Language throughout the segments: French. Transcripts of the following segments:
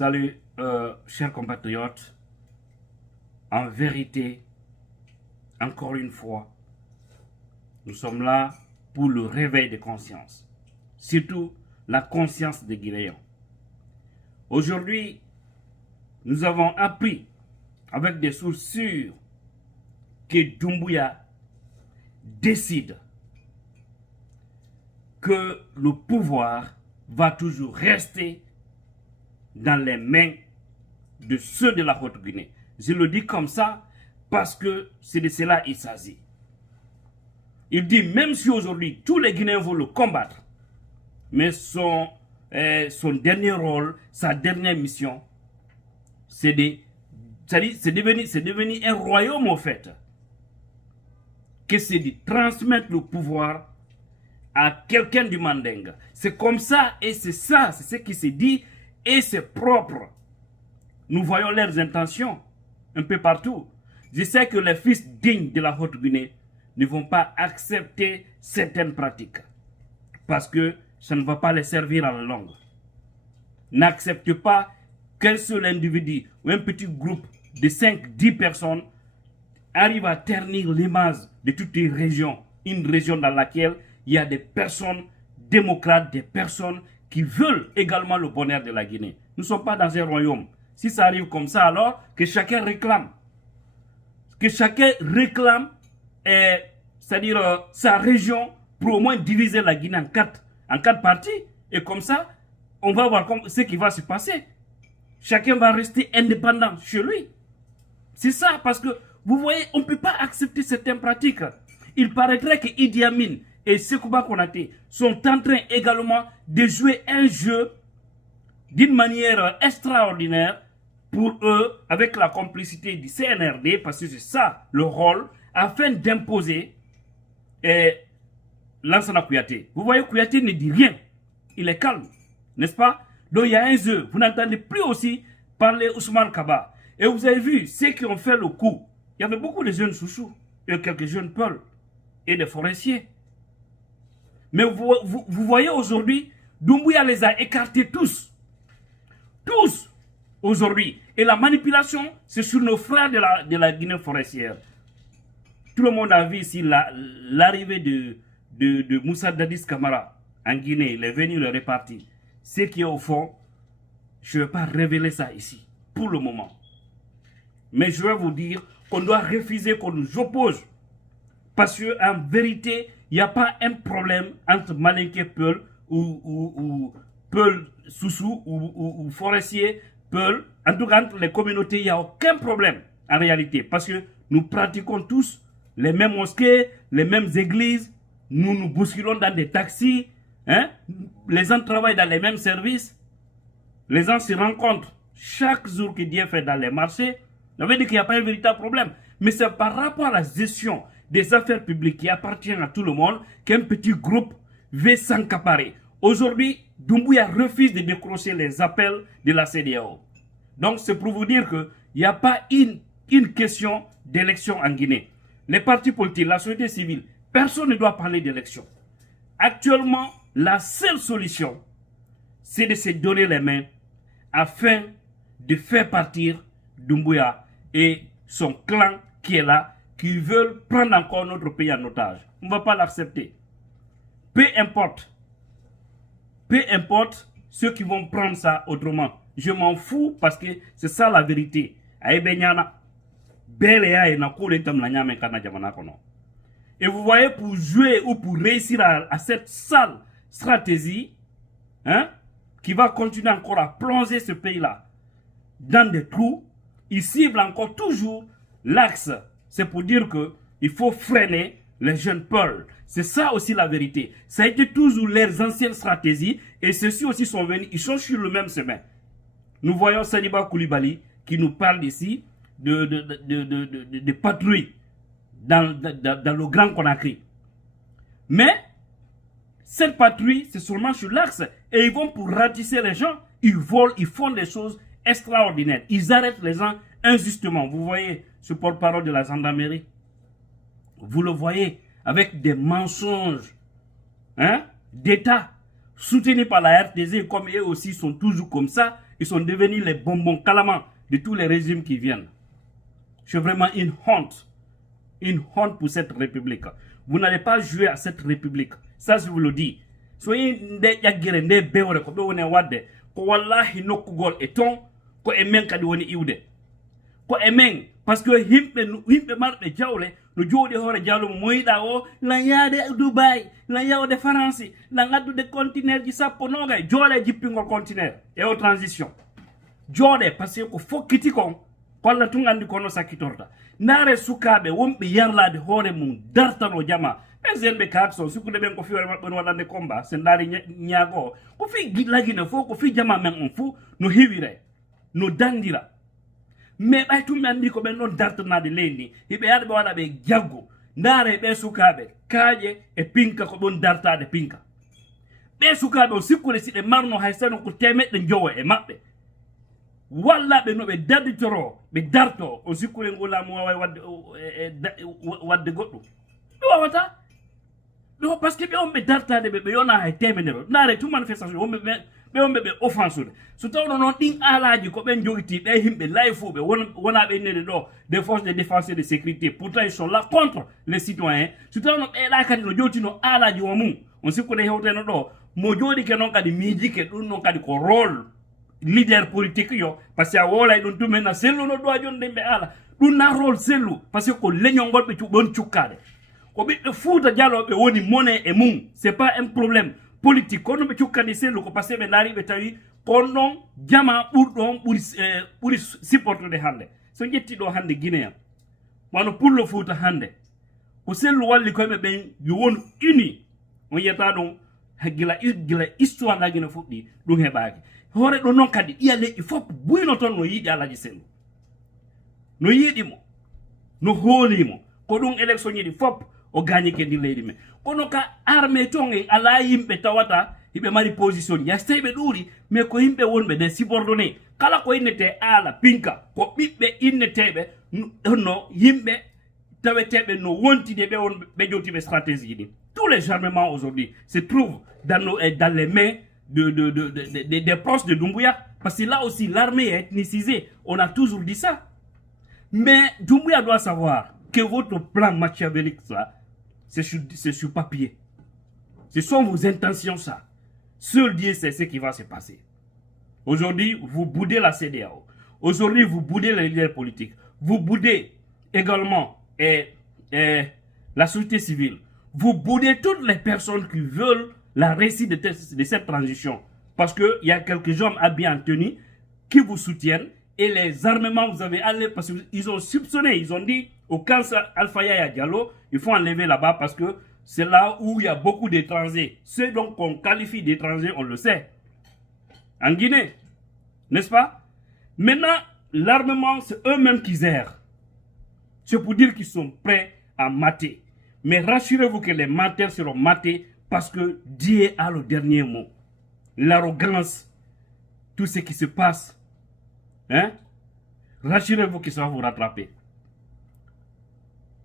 Salut, chers compatriotes. En vérité, encore une fois, nous sommes là pour le réveil des consciences. Surtout la conscience des Guinéens. Aujourd'hui, nous avons appris avec des sources sûres que Doumbouya décide que le pouvoir va toujours rester dans les mains de ceux de la Haute-Guinée. Je le dis comme ça parce que c'est de cela qu'il s'agit. Il dit, même si aujourd'hui tous les Guinéens vont le combattre, mais son dernier rôle, sa dernière mission, c'est devenu un royaume au fait. Que c'est de transmettre le pouvoir à quelqu'un du Mandingue. C'est comme ça et c'est ça, c'est ce qui se dit et c'est propre. Nous voyons leurs intentions un peu partout. Je sais que les fils dignes de la Haute-Guinée ne vont pas accepter certaines pratiques parce que ça ne va pas les servir à la longue. N'accepte pas qu'un seul individu ou un petit groupe de 5-10 personnes arrive à ternir l'image de toute une région dans laquelle il y a des personnes démocrates, des personnes qui veulent également le bonheur de la Guinée. Nous ne sommes pas dans un royaume. Si ça arrive comme ça, alors que chacun réclame. Que chacun réclame, c'est-à-dire sa région, pour au moins diviser la Guinée en quatre parties. Et comme ça, on va voir ce qui va se passer. Chacun va rester indépendant chez lui. C'est ça, parce que vous voyez, on ne peut pas accepter certaines pratiques. Il paraîtrait que Idi Amin et Sekouba Konaté sont en train également de jouer un jeu d'une manière extraordinaire pour eux, avec la complicité du CNRD, parce que c'est ça le rôle, afin d'imposer Lansana Kouyaté. Vous voyez, Kouyaté ne dit rien. Il est calme, n'est-ce pas? Donc il y a un jeu. Vous n'entendez plus aussi parler Ousmane Kaba. Et vous avez vu, ceux qui ont fait le coup, il y avait beaucoup de jeunes chouchous, et quelques jeunes peuls, et des forestiers. Mais vous voyez aujourd'hui, Doumbouya les a écartés tous. Tous aujourd'hui. Et la manipulation, c'est sur nos frères de la Guinée forestière. Tout le monde a vu ici l'arrivée de Moussa Dadis Camara en Guinée. Il est venu le répartir. Ce qui est au fond, je ne vais pas révéler ça ici, pour le moment. Mais je vais vous dire qu'on doit refuser qu'on nous oppose. Parce qu'en vérité, il n'y a pas un problème entre Malinké Peul ou Peul Soussou ou Forestier Peul. En tout cas, entre les communautés, il n'y a aucun problème en réalité. Parce que nous pratiquons tous les mêmes mosquées, les mêmes églises. Nous nous bousculons dans des taxis. Hein? Les gens travaillent dans les mêmes services. Les gens se rencontrent chaque jour que Dieu fait dans les marchés. Ça veut dire qu'il n'y a pas un véritable problème. Mais c'est par rapport à la gestion des affaires publiques qui appartiennent à tout le monde qu'un petit groupe veut s'encaparer. Aujourd'hui, Doumbouya refuse de décrocher les appels de la CEDEAO. Donc c'est pour vous dire qu'il n'y a pas une question d'élection en Guinée. Les partis politiques, la société civile, personne ne doit parler d'élection. Actuellement, la seule solution, c'est de se donner les mains afin de faire partir Doumbouya et son clan qui est là, qui veulent prendre encore notre pays en otage. On ne va pas l'accepter. Peu importe ceux qui vont prendre ça autrement. Je m'en fous parce que c'est ça la vérité. Et vous voyez, pour jouer ou pour réussir à cette sale stratégie, hein, qui va continuer encore à plonger ce pays-là dans des trous, il cible encore toujours l'axe. C'est pour dire qu'il faut freiner les jeunes peuls. C'est ça aussi la vérité. Ça a été toujours leurs anciennes stratégies et ceux-ci aussi sont venus, ils sont sur le même chemin. Nous voyons Saliba Koulibaly qui nous parle ici de patrouilles dans le Grand Conakry. Mais cette patrouille, c'est seulement sur l'axe et ils vont pour ratisser les gens. Ils volent, ils font des choses extraordinaires. Ils arrêtent les gens injustement. Vous voyez ce porte-parole de la gendarmerie. Vous le voyez avec des mensonges, hein, d'État. soutenus par la RTZ, comme eux aussi sont toujours comme ça, ils sont devenus les bonbons calamants de tous les régimes qui viennent. C'est vraiment une honte pour cette république. Vous n'allez pas jouer à cette république, ça je vous le dis. Soyez des yagire des béore ko be woni wadde ko wallahi nokkugol e ton ko e men kadi woni iwde ko e men parce que himbe marbe jawle no jodi hore jallo moyida o la yaade Dubai la yaade France la ngaddude conteneur ji sappo nogay jole jippingol conteneur e o transition jode parce que ko fokkiti kon kolla tun andi kono sakitorta nare sukabe wombe yarlade hore mum dartano jama Ezembe Katso, suku de ben ko fi wadande combat, sen dari nyago, ko fi lagine fo ko fi jama men on fu no hiwire, no dandira. Me bay tum andi ko ben non dartana de lendi, hibe yade be wala be jaggo, ndare be sukabe, kaaje e pinka ko bon dartade pinka. Be sukabe o sikule si de marno haysano ko temedde jowo e mabbe. Walla be no be daditoro, be darto o sikule ngola mo wadde goddo. Do wata non, parce que on me darta de bébé on a terminé nare tout manifestation on me offense so taw non ding alaji ko ben jogiti be himbe laifu be wona be nede do des forces de défense et de sécurité pourtant ils sont là contre les citoyens so taw no be la kadi no joti no alaji wo mum on sikko de hewteno do mo jodi ke non kadi miji ke dun non kadi ko rôle leader politique yo parce que wola dun tumen na sellu no do jonde be ala dun na rôle sellu parce que ko lenyongol be bon ciukade ko be fouta dialobe woni monnaie et mum c'est pas un problème politique kono be ciukani sellu ko passé be lari be tawi kono jama burdon buri supporter de hande so jetti do hande Guinea wano pullo fouta hande ko sellu walli ko be ben yo won uni on yeta don gila histoire la gina fuddi dum hebaaki hore do non kadi iya leji fop buyno ton no yidi alaji sellu no yidi mo no holi mo ko dum élection yidi fop o gagné ke di leydi me kono ka armée tonge ala yimbe tawata hibe mari position ya seybe duri mais ko yimbe wonbe des subordonnés kala ko innete ala pinka ko bibbe innetebe no yimbe tawetebe no wontide be won be jotibe stratégie di tous les armements aujourd'hui se trouvent dans les mains des proches de Doumbouya parce que là aussi l'armée est ethnicisée on a toujours dit ça mais Doumbouya doit savoir que votre plan machiavélique là c'est sur papier. Ce sont vos intentions, ça. Seul Dieu sait ce qui va se passer. Aujourd'hui, vous boudez la CEDEAO. Aujourd'hui, vous boudez les leaders politiques. Vous boudez également la société civile. Vous boudez toutes les personnes qui veulent la réussite de cette transition. Parce qu'il y a quelques hommes habillés en tenue qui vous soutiennent. Et les armements, vous avez allé, parce qu'ils ont soupçonné, ils ont dit au camp Alpha Yaya Diallo, il faut enlever là-bas parce que c'est là où il y a beaucoup d'étrangers. Ceux donc qu'on qualifie d'étrangers, on le sait. En Guinée, n'est-ce pas? Maintenant, l'armement, c'est eux-mêmes qui gèrent. C'est pour dire qu'ils sont prêts à mater. Mais rassurez-vous que les mateurs seront matés parce que Dieu a le dernier mot. L'arrogance, tout ce qui se passe, hein? Rassurez-vous que ça va vous rattraper.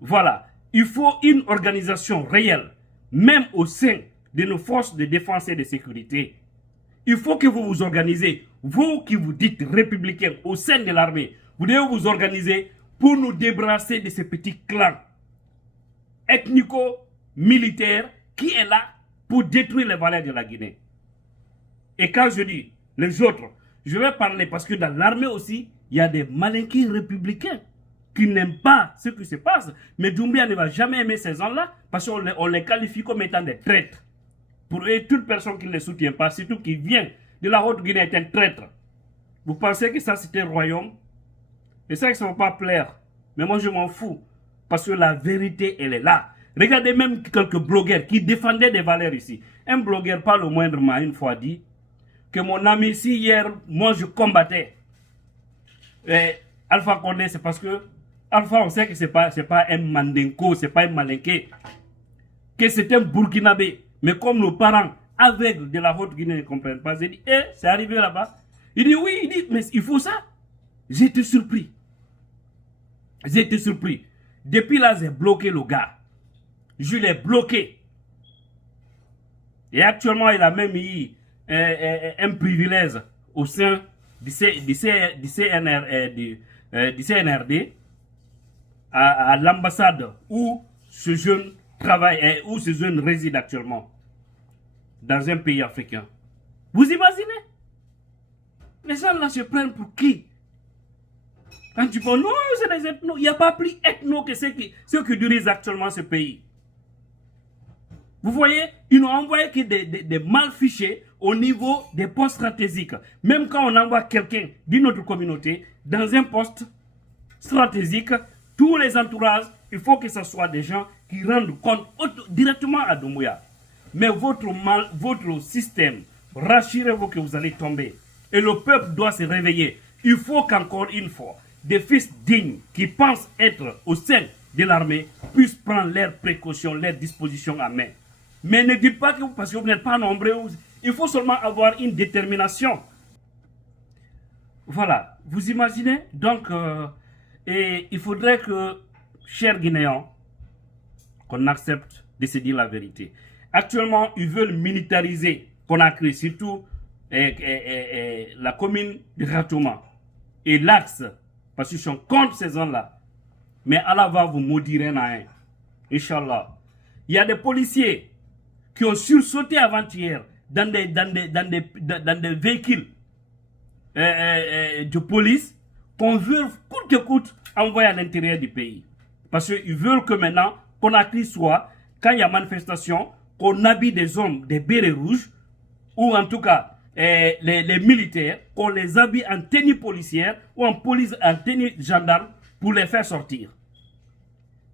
Voilà. Il faut une organisation réelle, même au sein de nos forces de défense et de sécurité. Il faut que vous vous organisez. Vous qui vous dites républicains au sein de l'armée, vous devez vous organiser pour nous débarrasser de ces petits clans ethnico-militaires qui est là pour détruire les valeurs de la Guinée. Et quand je dis les autres, je vais parler parce que dans l'armée aussi, il y a des malinqués républicains qui n'aiment pas ce qui se passe. Mais Doumbouya ne va jamais aimer ces gens-là parce qu'on les qualifie comme étant des traîtres. Pour eux, toute personne qui ne les soutient pas, surtout qui vient de la Haute-Guinée, est un traître. Vous pensez que ça c'était un royaume? Et ça, ça ne va pas plaire. Mais moi, je m'en fous. Parce que la vérité, elle est là. Regardez même quelques blogueurs qui défendaient des valeurs ici. Un blogueur parle au moindrement une fois dit que mon ami ici hier, moi je combattais. Et Alpha Condé, c'est parce que Alpha, on sait que c'est pas un Mandenko, c'est pas un Malinké. Que c'est un Burkinabé. Mais comme nos parents aveugles de la Haute-Guinée ne comprennent pas, j'ai dit, c'est arrivé là-bas. Il dit oui, il dit, mais il faut ça. J'étais surpris. J'étais surpris. Depuis là, j'ai bloqué le gars. Je l'ai bloqué. Et actuellement, il a même eu un privilège au sein du CNRD à l'ambassade où ce jeune travaille, où ce jeune réside actuellement, dans un pays africain. Vous imaginez? Les gens là se prennent pour qui? Quand tu penses, non, c'est des ethnos, il n'y a pas plus ethno que ceux qui dirigent actuellement ce pays. Vous voyez, ils n'ont envoyé que des mal fichés au niveau des postes stratégiques. Même quand on envoie quelqu'un d'une autre communauté dans un poste stratégique, tous les entourages, il faut que ce soit des gens qui rendent compte directement à Doumbouya. Mais votre système, rassurez-vous que vous allez tomber. Et le peuple doit se réveiller. Il faut qu'encore une fois, des fils dignes qui pensent être au sein de l'armée puissent prendre leurs précautions, leurs dispositions à main. Mais ne dites pas que parce que vous n'êtes pas nombreux, il faut seulement avoir une détermination. Voilà, vous imaginez? Donc, et il faudrait que, chers Guinéens, qu'on accepte de se dire la vérité. Actuellement, ils veulent militariser Conakry, surtout la commune de Ratouma et l'axe, parce qu'ils sont contre ces gens-là. Mais Allah va vous maudire, Inch'Allah. Il y a des policiers qui ont sursauté avant-hier dans des véhicules de police qu'on veut coûte que coûte envoyer à l'intérieur du pays. Parce qu'ils veulent que maintenant, Conakry soit, quand il y a manifestation, qu'on habille des hommes, des bérets rouges, ou en tout cas les militaires, qu'on les habille en tenue policière ou en tenue gendarme pour les faire sortir.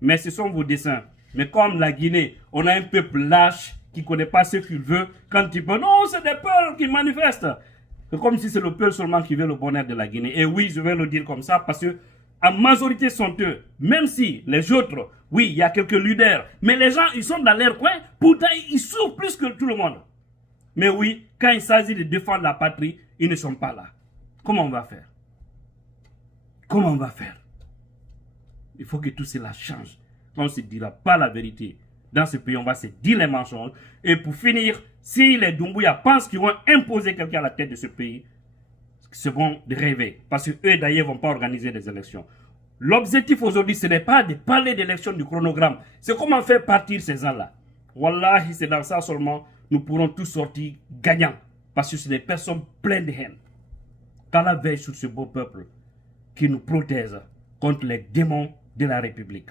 Mais ce sont vos dessins. Mais comme la Guinée, on a un peuple lâche qui ne connaît pas ce qu'il veut. Quand il peut, non, c'est des peuples qui manifestent. C'est comme si c'est le peuple seulement qui veut le bonheur de la Guinée. Et oui, je vais le dire comme ça parce que en majorité sont eux. Même si les autres, oui, il y a quelques leaders. Mais les gens, ils sont dans leur coin. Pourtant, ils souffrent plus que tout le monde. Mais oui, quand il s'agit de défendre la patrie, ils ne sont pas là. Comment on va faire? Comment on va faire? Il faut que tout cela change. On ne se dira pas la vérité. Dans ce pays, on va se dire les mensonges. Et pour finir, si les Doumbouya pensent qu'ils vont imposer quelqu'un à la tête de ce pays, c'est bon de rêver. Parce qu'eux, d'ailleurs, ne vont pas organiser des élections. L'objectif aujourd'hui, ce n'est pas de parler d'élections du chronogramme. C'est comment faire partir ces gens-là. Wallahi, c'est dans ça seulement nous pourrons tous sortir gagnants. Parce que c'est des personnes pleines de haine. Qu'Allah veille sur ce beau peuple qui nous protège contre les démons de la République.